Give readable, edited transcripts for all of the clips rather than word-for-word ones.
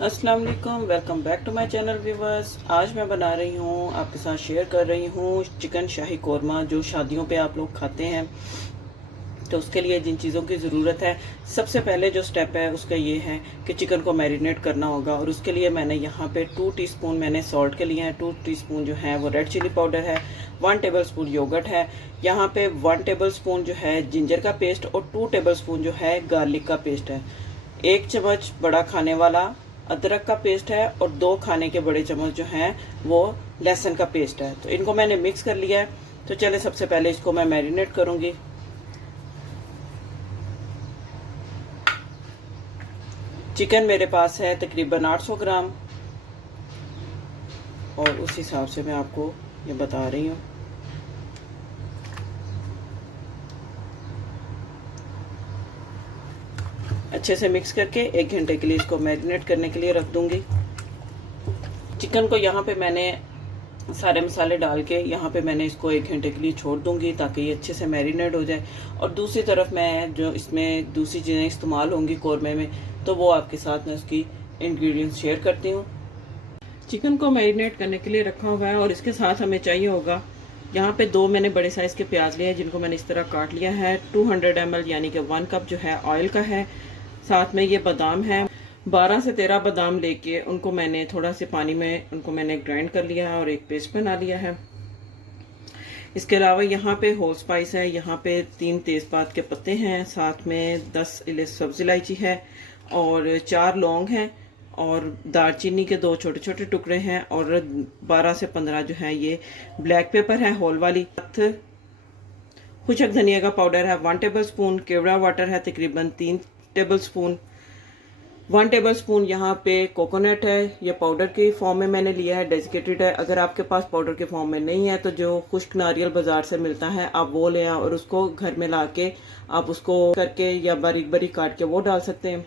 अस्सलाम वालेकुम, welcome back to my channel viewers. आज मैं बना रही हूँ, आपके साथ शेयर कर रही हूँ चिकन शाही कोरमा, जो शादियों पे आप लोग खाते हैं। तो उसके लिए जिन चीज़ों की ज़रूरत है, सबसे पहले जो स्टेप है उसका ये है कि चिकन को मैरिनेट करना होगा। और उसके लिए मैंने यहाँ पे 2 टीस्पून मैंने सॉल्ट के लिए हैं, 2 टीस्पून जो है वो रेड चिली पाउडर है, 1 टेबलस्पून योगर्ट है, यहाँ पे 1 टेबलस्पून जो है जिंजर का पेस्ट और 2 टेबलस्पून जो है गार्लिक का पेस्ट है। 1 चम्मच बड़ा खाने वाला अदरक का पेस्ट है और 2 खाने के बड़े चम्मच जो हैं वो लहसुन का पेस्ट है। तो इनको मैंने मिक्स कर लिया है। तो चले सबसे पहले इसको मैं मैरिनेट करूँगी। चिकन मेरे पास है तकरीबन 800 ग्राम और उस हिसाब से मैं आपको ये बता रही हूँ। अच्छे से मिक्स करके 1 घंटे के लिए इसको मैरिनेट करने के लिए रख दूंगी। चिकन को यहाँ पे मैंने सारे मसाले डाल के यहाँ पे मैंने इसको 1 घंटे के लिए छोड़ दूंगी ताकि ये अच्छे से मैरिनेट हो जाए। और दूसरी तरफ मैं जो इसमें दूसरी चीज़ें इस्तेमाल होंगी कोरमे में, तो वो आपके साथ मैं उसकी इंग्रेडिएंट्स शेयर करती हूँ। चिकन को मैरिनेट करने के लिए रखा हुआ है और इसके साथ हमें चाहिए होगा, यहाँ पे 2 मैंने बड़े साइज़ के प्याज लिए हैं जिनको मैंने इस तरह काट लिया है। 200 ml यानी कि 1 कप जो है ऑयल का है। साथ में ये बादाम है, 12 से 13 बादाम लेके उनको मैंने थोड़ा से पानी में उनको मैंने ग्राइंड कर लिया है और एक पेस्ट बना लिया है। इसके अलावा यहाँ पे होल स्पाइस है, यहाँ पे 3 तेज़पात के पत्ते हैं, साथ में 10 सब्ज़ इलायची है और 4 लौंग हैं और दालचीनी के 2 छोटे छोटे टुकड़े हैं और 12 से 15 जो है ये ब्लैक पेपर है होल वाली। खुशक धनिया का पाउडर है 1 टेबलस्पून, केवड़ा वाटर है तकरीबन 3 टेबलस्पून, 1 टेबलस्पून यहाँ पे कोकोनट है। ये पाउडर के फॉर्म में मैंने लिया है, डेसिकेटेड है। अगर आपके पास पाउडर के फॉर्म में नहीं है तो जो खुश्क नारियल बाजार से मिलता है आप वो लें और उसको घर में ला के आप उसको करके या बारीक बारीक काट के वो डाल सकते हैं।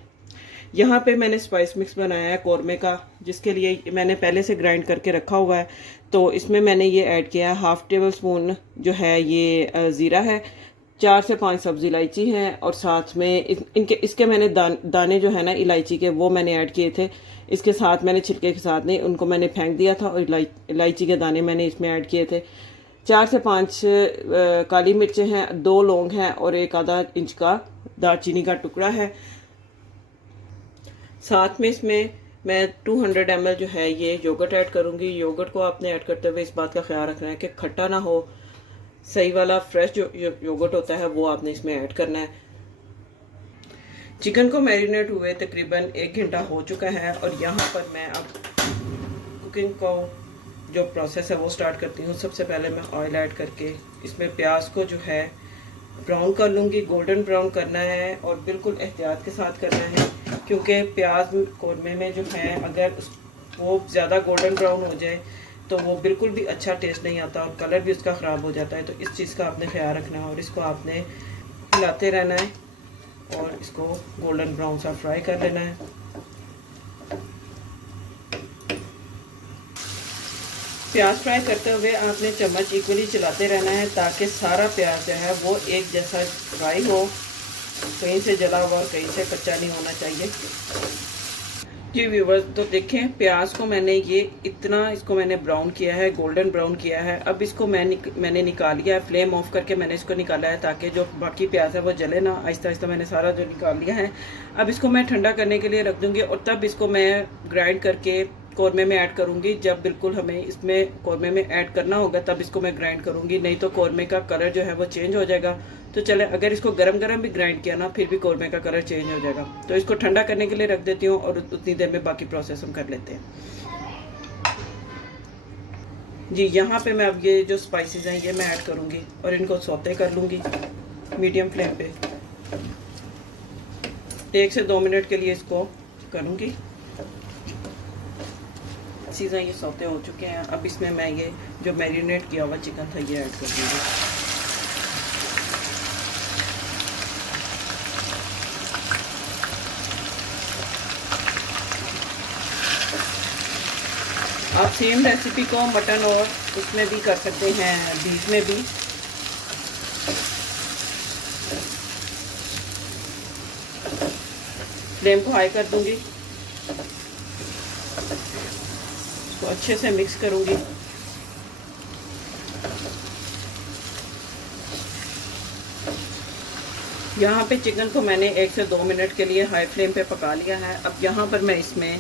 यहाँ पे मैंने स्पाइस मिक्स बनाया है कौरमे का, जिसके लिए मैंने पहले से ग्राइंड करके रखा हुआ है। तो इसमें मैंने ये ऐड किया है 1/2 टेबलस्पून जो है ये ज़ीरा है, 4 से 5 सब्ज़ी इलायची हैं और साथ में इसके मैंने दाने जो है ना इलायची के वो मैंने ऐड किए थे। इसके साथ मैंने छिलके के साथ नहीं, उनको मैंने फेंक दिया था और इलायची के दाने मैंने इसमें ऐड किए थे। 4 से 5 काली मिर्चें हैं, 2 लौंग हैं और 1 आधा इंच का दालचीनी का टुकड़ा है। साथ में इसमें मैं 200 ml जो है ये योगर्ट ऐड करूँगी। योगर्ट को आपने ऐड करते हुए इस बात का ख्याल रखना है कि खट्टा ना हो, सही वाला फ्रेश जो योगर्ट होता है वो आपने इसमें ऐड करना है। चिकन को मैरिनेट हुए तकरीबन 1 घंटा हो चुका है और यहाँ पर मैं अब कुकिंग को जो प्रोसेस है वो स्टार्ट करती हूँ। सबसे पहले मैं ऑयल ऐड करके इसमें प्याज को जो है ब्राउन कर लूँगी। गोल्डन ब्राउन करना है और बिल्कुल एहतियात के साथ करना है, क्योंकि प्याज कोरमे में जो है अगर वो ज़्यादा गोल्डन ब्राउन हो जाए तो वो बिल्कुल भी अच्छा टेस्ट नहीं आता और कलर भी उसका ख़राब हो जाता है। तो इस चीज़ का आपने ख्याल रखना है और इसको आपने हिलाते रहना है और इसको गोल्डन ब्राउन सा फ्राई कर लेना है। प्याज फ्राई करते हुए आपने चम्मच इक्वली चलाते रहना है ताकि सारा प्याज जो है वो एक जैसा फ्राई हो, कहीं से जला हुआ और कहीं से कच्चा नहीं होना चाहिए। जी व्यूवर्स, तो देखें प्याज को मैंने ये इतना इसको मैंने ब्राउन किया है, गोल्डन ब्राउन किया है। अब इसको मैंने निकाल लिया है, फ्लेम ऑफ करके मैंने इसको निकाला है ताकि जो बाकी प्याज है वो जले ना। आहिस्ता आहिस्ता मैंने सारा जो निकाल लिया है। अब इसको मैं ठंडा करने के लिए रख दूँगी और तब इसको मैं ग्राइंड करके कौरमे में ऐड करूँगी। जब बिल्कुल हमें इसमें कौरमे में ऐड करना होगा तब इसको मैं ग्राइंड करूँगी, नहीं तो कौरमे का कलर जो है वो चेंज हो जाएगा। तो चले, अगर इसको गरम गरम भी ग्राइंड किया ना फिर भी कौरमे का कलर चेंज हो जाएगा। तो इसको ठंडा करने के लिए रख देती हूँ और उतनी देर में बाकी प्रोसेस हम कर लेते हैं। जी यहाँ पे मैं अब ये जो स्पाइसेस हैं ये मैं ऐड करूँगी और इनको सौते कर लूँगी मीडियम फ्लेम पे। 1 से 2 मिनट के लिए इसको करूँगी। चीज़ें ये सौते हो चुके हैं। अब इसमें मैं ये जो मैरिनेट किया हुआ चिकन था ये ऐड कर दूँगी। आप सेम रेसिपी को मटन और उसमें भी कर सकते हैं, बीफ में भी। फ्लेम को हाई कर दूंगी। इसको अच्छे से मिक्स करूँगी। यहाँ पे चिकन को मैंने 1 से 2 मिनट के लिए हाई फ्लेम पे पका लिया है। अब यहाँ पर मैं इसमें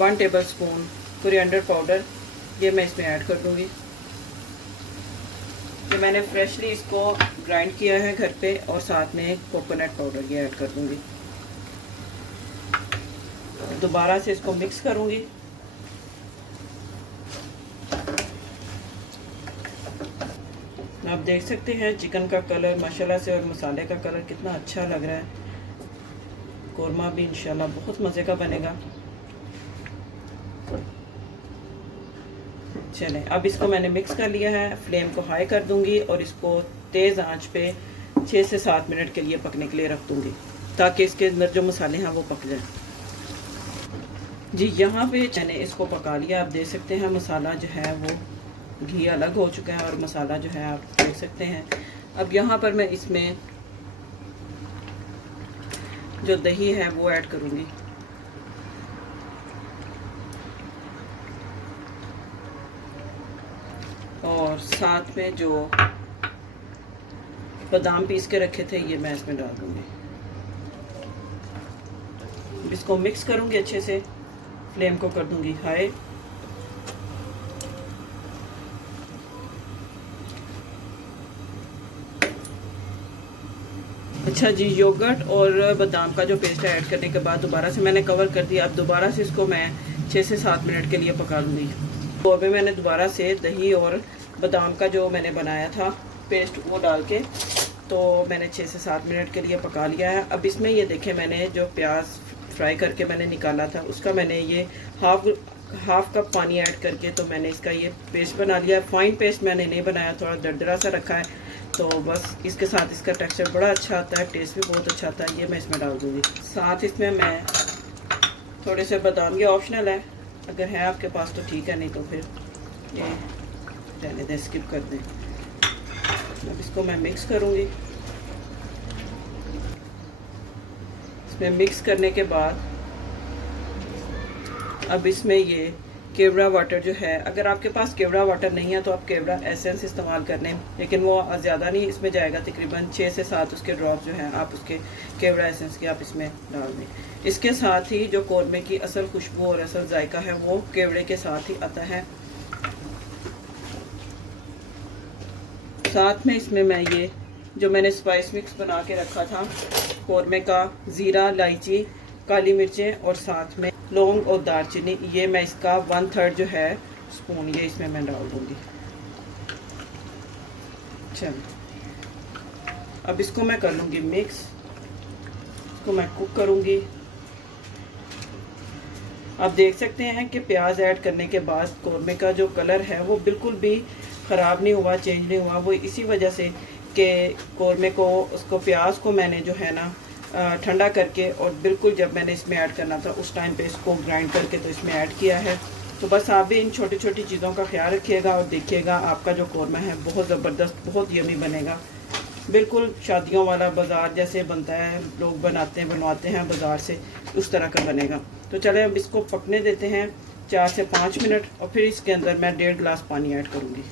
1 टेबलस्पून कोरिएंडर पाउडर ये मैं इसमें ऐड कर दूँगी। ये मैंने फ्रेशली इसको ग्राइंड किया है घर पे, और साथ में कोकोनट पाउडर ये ऐड कर दूँगी। दोबारा से इसको मिक्स करूँगी। आप देख सकते हैं चिकन का कलर माशाल्लाह से और मसाले का कलर कितना अच्छा लग रहा है। कोरमा भी इंशाल्लाह बहुत मज़े का बनेगा। चलें, अब इसको मैंने मिक्स कर लिया है। फ्लेम को हाई कर दूंगी और इसको तेज़ आंच पे 6 से 7 मिनट के लिए पकने के लिए रख दूंगी, ताकि इसके अंदर जो मसाले हैं वो पक जाएं। जी, यहाँ पे मैंने इसको पका लिया। आप देख सकते हैं मसाला जो है वो घी अलग हो चुका है और मसाला जो है आप देख सकते हैं। अब यहाँ पर मैं इसमें जो दही है वो ऐड करूँगी। और साथ में जो बादाम पीस के रखे थे ये मैं इसमें डाल दूँगी। इसको मिक्स करूँगी अच्छे से। फ्लेम को कर दूँगी हाई। अच्छा जी, योगर्ट और बादाम का जो पेस्ट है ऐड करने के बाद दोबारा से मैंने कवर कर दिया। अब दोबारा से इसको मैं 6 से 7 मिनट के लिए पका लूँगी। तो अभी मैंने दोबारा से दही और बादाम का जो मैंने बनाया था पेस्ट वो डाल के तो मैंने 6 से 7 मिनट के लिए पका लिया है। अब इसमें ये देखें, मैंने जो प्याज फ्राई करके मैंने निकाला था उसका मैंने ये हाफ कप पानी ऐड करके तो मैंने इसका ये पेस्ट बना लिया। फाइन पेस्ट मैंने नहीं बनाया, थोड़ा दरदरा सा रखा है। तो बस इसके साथ इसका टेक्सचर बड़ा अच्छा आता है, टेस्ट भी बहुत अच्छा आता है। ये मैं इसमें डाल दूँगी। साथ इसमें मैं थोड़े से बादाम, ये ऑप्शनल है, अगर है आपके पास तो ठीक है, नहीं तो फिर ये रहने दें, स्किप कर दें। अब इसको मैं मिक्स करूँगी। इसमें मिक्स करने के बाद अब इसमें ये केवड़ा वाटर जो है, अगर आपके पास केवड़ा वाटर नहीं है तो आप केवड़ा एसेंस इस्तेमाल कर लें, लेकिन वो ज़्यादा नहीं इसमें जाएगा, तकरीबन 6 से 7 उसके ड्रॉप जो हैं आप उसके केवड़ा एसेंस के आप इसमें डाल दें। इसके साथ ही जो कौरमे की असल खुशबू और असल जायका है वो केवड़े के साथ ही आता है। साथ में इसमें मैं ये जो मैंने स्पाइस मिक्स बना के रखा था कौरमे का, ज़ीरा, इलायची, काली मिर्चें और साथ में लौंग और दालचीनी, ये मैं इसका 1/3 जो है स्पून ये इसमें मैं डाल दूँगी। चलो, अब इसको मैं कर लूँगी मिक्स। इसको मैं कुक करूँगी। आप देख सकते हैं कि प्याज ऐड करने के बाद कौरमे का जो कलर है वो बिल्कुल भी ख़राब नहीं हुआ, चेंज नहीं हुआ। वो इसी वजह से कि कौरमे को, उसको प्याज को मैंने जो है ना ठंडा करके और बिल्कुल जब मैंने इसमें ऐड करना था उस टाइम पे इसको ग्राइंड करके तो इसमें ऐड किया है। तो बस आप भी इन छोटी छोटी चीज़ों का ख्याल रखिएगा और देखिएगा आपका जो कौरमा है बहुत ज़बरदस्त, बहुत यमी बनेगा। बिल्कुल शादियों वाला बाज़ार जैसे बनता है, लोग बनवाते हैं बाज़ार से, उस तरह का बनेगा। तो चलें अब इसको पकने देते हैं 4 से 5 मिनट और फिर इसके अंदर मैं 1.5 गिलास पानी ऐड करूँगी।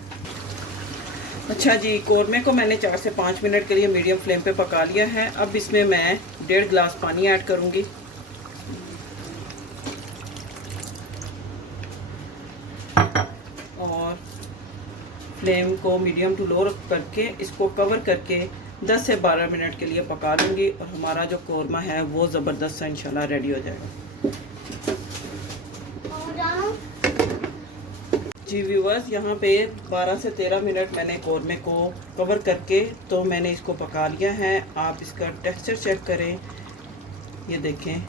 अच्छा जी, कौरमे को मैंने 4 से 5 मिनट के लिए मीडियम फ्लेम पे पका लिया है। अब इसमें मैं 1.5 गिलास पानी ऐड करूँगी। और फ्लेम को मीडियम टू लो करके इसको कवर करके 10 से 12 मिनट के लिए पका लूँगी और हमारा जो कौरमा है वो ज़बरदस्त सा इंशाल्लाह रेडी हो जाएगा। जी व्यूवर्स, यहाँ पे 12 से 13 मिनट मैंने कौरमे को कवर करके तो मैंने इसको पका लिया है। आप इसका टेक्सचर चेक करें, ये देखें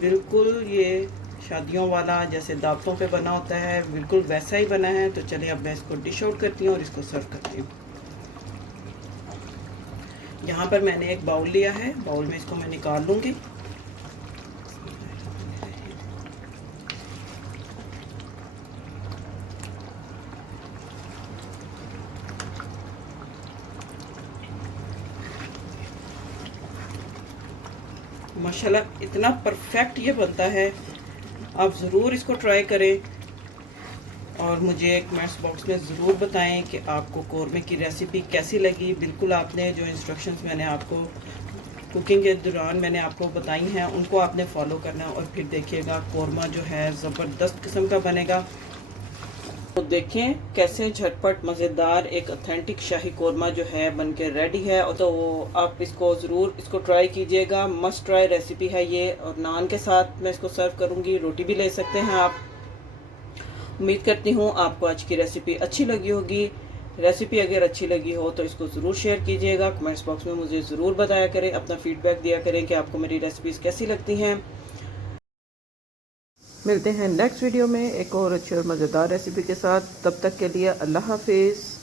बिल्कुल ये शादियों वाला जैसे दावतों पे बना होता है बिल्कुल वैसा ही बना है। तो चलिए अब मैं इसको डिश आउट करती हूँ और इसको सर्व करती हूँ। यहाँ पर मैंने एक बाउल लिया है, बाउल में इसको मैं निकाल लूँगी। माशाल्लाह इतना परफेक्ट ये बनता है, आप ज़रूर इसको ट्राई करें। और मुझे कमेंट्स बॉक्स में ज़रूर बताएं कि आपको कौरमे की रेसिपी कैसी लगी। बिल्कुल आपने जो इंस्ट्रक्शंस मैंने आपको कुकिंग के दौरान मैंने आपको बताई हैं उनको आपने फॉलो करना और फिर देखिएगा कौरमा जो है ज़बरदस्त किस्म का बनेगा। तो देखें कैसे झटपट मज़ेदार एक ऑथेंटिक शाही कौरमा जो है बनके रेडी है। और तो आप इसको ज़रूर ट्राई कीजिएगा, मस्ट ट्राई रेसिपी है ये। और नान के साथ मैं इसको सर्व करूँगी, रोटी भी ले सकते हैं आप। उम्मीद करती हूँ आपको आज की रेसिपी अच्छी लगी होगी। रेसिपी अगर अच्छी लगी हो तो इसको ज़रूर शेयर कीजिएगा। कमेंट्स बॉक्स में मुझे ज़रूर बताया करें, अपना फीडबैक दिया करें कि आपको मेरी रेसिपीज़ कैसी लगती हैं। मिलते हैं नेक्स्ट वीडियो में एक और अच्छी और मज़ेदार रेसिपी के साथ। तब तक के लिए अल्लाह हाफिज़।